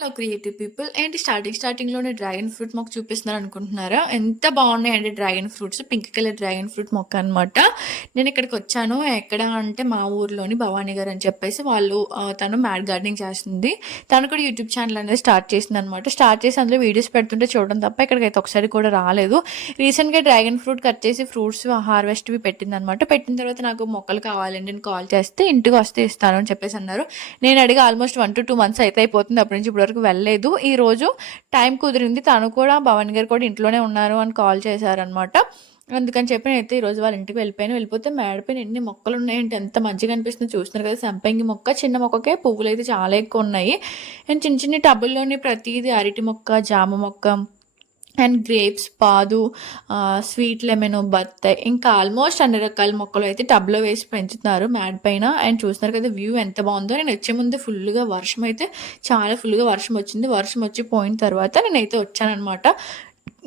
Hello creative people. ఏంటి స్టార్టింగ్‌లోనే dragon fruit మొక్క చూపిస్తున్నారు అనుకుంటున్నారా? ఎంత బాగున్నాయండి dragon fruits. Pink colour dragon fruit మొక్క అనమాట. నేను ఇక్కడికొచ్చాను. ఎక్కడ అంటే మా ఊర్లోని భవానీ గారు అని చెప్పేసి వాళ్ళు తను మ్యాట్ గార్డెనింగ్ చేస్తుంది. తను కూడా యూట్యూబ్ ఛానల్ అనేది స్టార్ట్ చేసిందనమాట. స్టార్ట్ చేసి అందులో వీడియోస్ పెడుతుంటే చూడడం తప్ప ఇక్కడికైతే ఒకసారి కూడా రాలేదు. రీసెంట్‌గా డ్రాగన్ ఫ్రూట్ కట్ చేసి ఫ్రూట్స్ హార్వెస్ట్‌వి పెట్టిందనమాట. పెట్టిన తర్వాత నాకు మొక్కలు కావాలండి నేను కాల్ చేస్తే ఇంటికి వస్తే ఇస్తాను అని చెప్పేసి అన్నారు. నేను అడిగి ఆల్మోస్ట్ 1 to 2 months అయితే అయిపోతుంది. అప్పటి నుంచి ఇప్పటివరకు వెళ్ళలేదు. ఈరోజు టైం కుదిరింది. తను కూడా భవాని గారు కూడా ఇంట్లోనే ఉన్నారు అని కాల్ చేశారనమాట. అందుకని చెప్పి నేనైతే ఈరోజు వాళ్ళ ఇంటికి వెళ్ళిపోయాను. వెళ్ళిపోతే మేడపైన ఎన్ని మొక్కలు ఉన్నాయంటే ఎంత మంచిగా అనిపిస్తుందో చూస్తున్నారు కదా. సంపంగి మొక్క చిన్న మొక్కకే పువ్వులు అయితే చాలా ఎక్కువ ఉన్నాయి. అండ్ చిన్న చిన్న టబ్బుల్లోని ప్రతిదీ అరటి మొక్క, జామ మొక్క అండ్ గ్రేప్స్, పాదు, స్వీట్ లెమన్, బత్తాయి ఇంకా ఆల్మోస్ట్ అన్ని రకాల మొక్కలు అయితే టబ్లో వేసి పెంచుతున్నారు మ్యాట్ పైన. అండ్ చూస్తున్నారు కదా వ్యూ ఎంత బాగుందో. నేను వచ్చే ముందు ఫుల్గా వర్షం అయితే చాలా ఫుల్గా వర్షం వచ్చింది. వర్షం వచ్చి పోయిన తర్వాత నేనైతే వచ్చానమాట.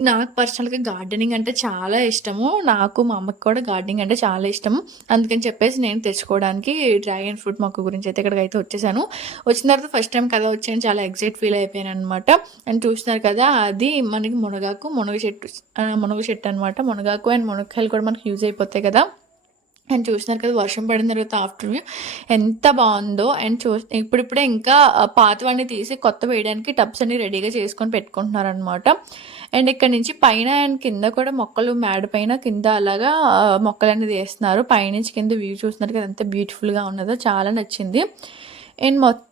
నాకు పర్సనల్‌గా గార్డెనింగ్ అంటే చాలా ఇష్టము. నాకు మా అమ్మకి కూడా గార్డెనింగ్ అంటే చాలా ఇష్టము. అందుకని చెప్పేసి నేను తెచ్చుకోవడానికి డ్రాగన్ ఫ్రూట్ మొక్క గురించి అయితే ఇక్కడికైతే వచ్చేసాను. వచ్చిన తర్వాత ఫస్ట్ టైం కదా వచ్చాను, చాలా ఎక్సైట్ ఫీల్ అయిపోయాననమాట. అండ్ చూస్తున్నారు కదా అది మనకి మునగ చెట్టు అనమాట. మునగాకు అండ్ మునక్కాయలు కూడా మనకి యూజ్ అయిపోతాయి కదా. అండ్ చూసినారు కదా వర్షం పడిన తర్వాత ఆఫ్టర్ ఎంత బాగుందో. అండ్ ఇప్పుడిప్పుడే ఇంకా పాతవన్నీ తీసి కొత్త వేయడానికి టబ్స్ అన్ని రెడీగా చేసుకొని పెట్టుకుంటున్నారనమాట. అండ్ ఇక్కడ నుంచి పైన అండ్ కింద కూడా మొక్కలు మేడ పైన కింద అలాగా మొక్కలు అనేది వేస్తున్నారు. పైనుంచి కింద వ్యూ చూస్తున్నారు కదా ఎంత బ్యూటిఫుల్గా ఉన్నదో, చాలా నచ్చింది. అండ్ మొత్తం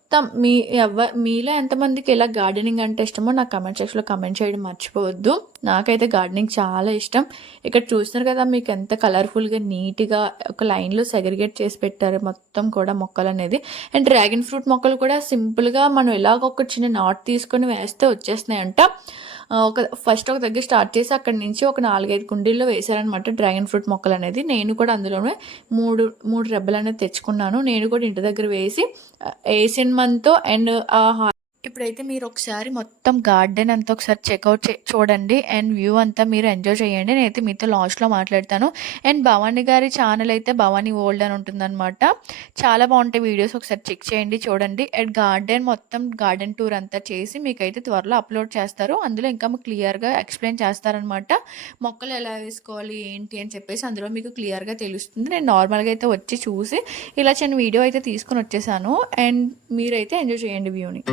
మీలో ఎంతమందికి ఇలా గార్డెనింగ్ అంటే ఇష్టమో నాకు కమెంట్ సెక్షన్లో కమెంట్ చేయడం మర్చిపోవద్దు. నాకైతే గార్డెనింగ్ చాలా ఇష్టం. ఇక్కడ చూస్తున్నారు కదా మీకు ఎంత కలర్ఫుల్గా నీట్గా ఒక లైన్లో సెగ్రిగేట్ చేసి పెట్టారు మొత్తం కూడా మొక్కలు అనేది. అండ్ డ్రాగన్ ఫ్రూట్ మొక్కలు కూడా సింపుల్గా మనం ఇలాగ ఒక చిన్న నాట్ తీసుకొని వేస్తే వచ్చేస్తున్నాయంట. ఫస్ట్ ఒక దగ్గర స్టార్ట్ చేసి అక్కడి నుంచి ఒక 4-5 కుండీల్లో వేశారనమాట డ్రాగన్ ఫ్రూట్ మొక్కలు అనేది. నేను కూడా అందులోనే మూడు రెబ్బలు అనేది తెచ్చుకున్నాను. నేను కూడా ఇంటి దగ్గర వేసిన మంతో అండ్ ఇప్పుడైతే మీరు ఒకసారి మొత్తం గార్డెన్ అంతా ఒకసారి చెక్అవుట్ చూడండి అండ్ వ్యూ అంతా మీరు ఎంజాయ్ చేయండి. నేనైతే మీతో లాస్ట్లో మాట్లాడతాను. అండ్ భవానీ గారి ఛానల్ అయితే భవానీ వరల్డ్ అని ఉంటుందన్నమాట. చాలా బాగుంటాయి వీడియోస్, ఒకసారి చెక్ చేయండి, చూడండి. అండ్ గార్డెన్ టూర్ అంతా చేసి మీకైతే త్వరలో అప్లోడ్ చేస్తారు. అందులో ఇంకా మీకు క్లియర్గా ఎక్స్ప్లెయిన్ చేస్తారనమాట. మొక్కలు ఎలా వేసుకోవాలి ఏంటి అని చెప్పేసి అందులో మీకు క్లియర్గా తెలుస్తుంది. నేను నార్మల్గా అయితే వచ్చి చూసి ఇలా చిన్న వీడియో అయితే తీసుకొని వచ్చేసాను. అండ్ మీరైతే ఎంజాయ్ చేయండి వ్యూని.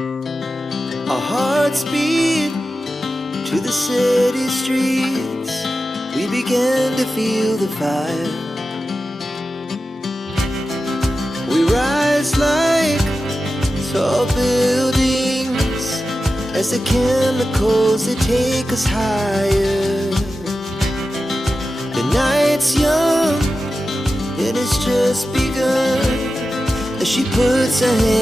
Our hearts beat to the city streets. We began to feel the fire. We rise like tall buildings as the chemicals they take us higher. The night's young and it's just begun as she puts her hand